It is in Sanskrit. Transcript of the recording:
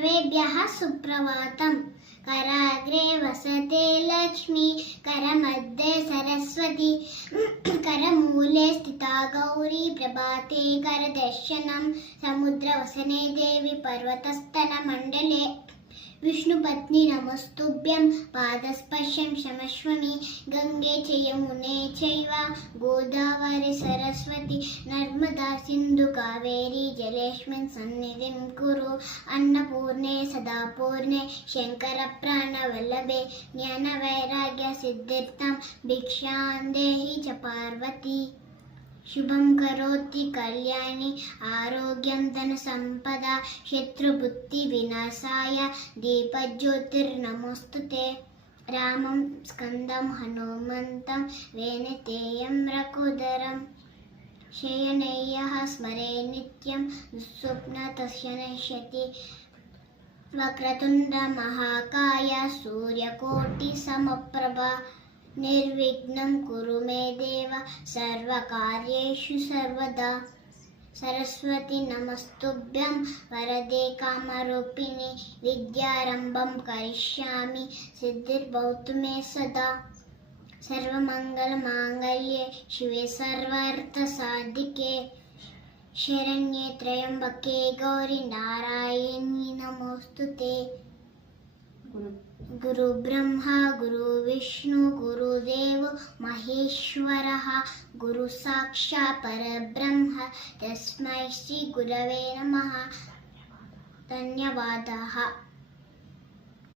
सर्वेभ्यः सुप्रभातम्। कराग्रे वसते लक्ष्मी, करमध्ये सरस्वती, करमूले स्थिता गौरी, प्रभाते करदर्शनम्। समुद्रवसने देवी पर्वतस्तनमण्डले, विष्णुपत्नी नमस्तुभ्यं, पादस्पर्शं क्षमस्वमि। गंगे च यमुने चैव गोदावरी सरस्वती, नर्मदा सिन्धु कावेरी जलेऽस्मिन् सन्निधिं कुरु। अन्नपूर्णे सदा पूर्णे शङ्करप्राणवल्लभे, ज्ञानवैराग्य सिद्ध्यर्थं भिक्षां देहि च पार्वती। शुभं करोति कल्याणी, आरोग्यं धनसम्पदा, शत्रुबुद्धिविनाशाय दीपज्योतिर्नमोऽस्तुते। रामं स्कन्दं हनुमन्तं वेनतेयं रघुधरम्, शयनय्यः स्मरे नित्यं दुःस्वप्न तस्य नश्यति। वक्रतुण्ड महाकाय सूर्यकोटिसमप्रभा, निर्विघ्नं कुरु मे देव सर्वकार्येषु सर्वदा। सरस्वती नमस्तुभ्यं वरदे कामरूपिणि, विद्यारम्भं करिष्यामि सिद्धिर्भवतु मे सदा। सर्वमङ्गलमाङ्गल्ये शिवे सर्वार्थसाधिके, शरण्ये त्र्यम्बके गौरी नारायणी नमोऽस्तुते। गुरु ब्रह्मा गुरु विष्णु गुरुदेव महेश्वरः, गुरु साक्षात् परब्रह्म तस्मै श्री गुरवे नमः। धन्यवादाः।